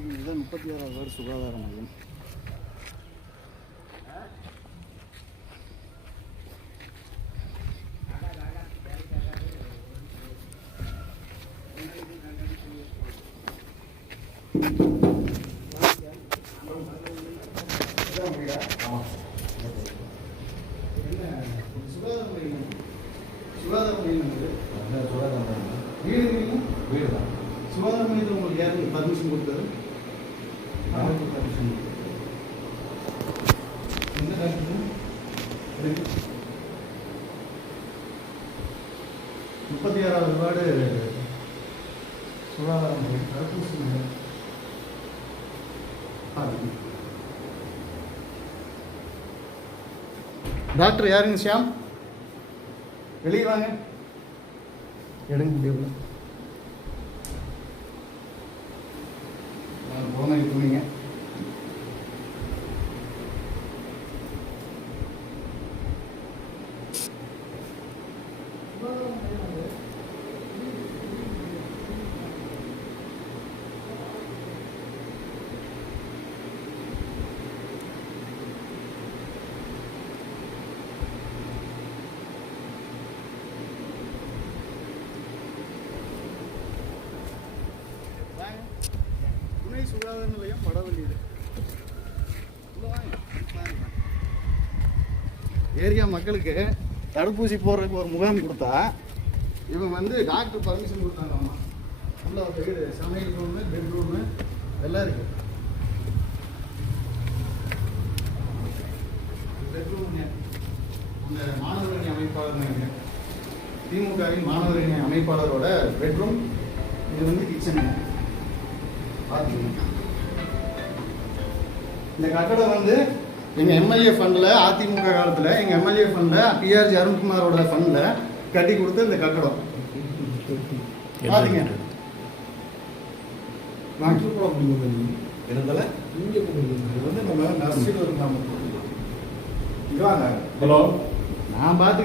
இதுதான் 36வது வார்டு சுகாதார மையம். சுகாதார மையம் வீடு தான். சுகாதார மையத்தில் உங்களுக்கு யாருக்கு பர்மிஷன் கொடுத்தாரு? பர்மிஷன் எந்த டாக்டர்? 36வது வார்டு சுகாதார மையம் தடுப்பூசி மையம். டாக்டர் யாருங்க? ஷியாம், வெளியே வாங்க. எடுங்க முடியல போன துணிங்க. துணை சுகாதார நிலையம் வடவள்ளியில். ஏரியா மக்களுக்கு தடுப்பூசி போடுறதுக்கு ஒரு முகாம் கொடுத்தா இவன் வந்து டாக்டர் பர்மிஷன் கொடுத்தாங்கம்மா. உள்ள வீடு, சமையல் ரூமு, பெட்ரூமு எல்லாம் இருக்கு. பெட்ரூம்ங்க இந்த மாணவரணி அமைப்பாளர், திமுகவின் மாணவரணி அமைப்பாளரோட பெட்ரூம். இது வந்து கிச்சனுங்க. பார்த்துக்கணும். இந்த கட்டடம் வந்து எங்கள் எம்எல்ஏ ஃபண்டில், அதிமுக காலத்தில் எங்கள் எம்எல்ஏ ஃபண்டில் பிஆர்ஜி அருண்குமாரோட ஃபண்டில் கட்டி கொடுத்த இந்த கட்டடம் பார்த்தீங்க. இருந்தாலும் இங்கே இது வந்து நம்ம நர்சிங் ஒரு கிராமம். ஹலோ, நான் பார்த்து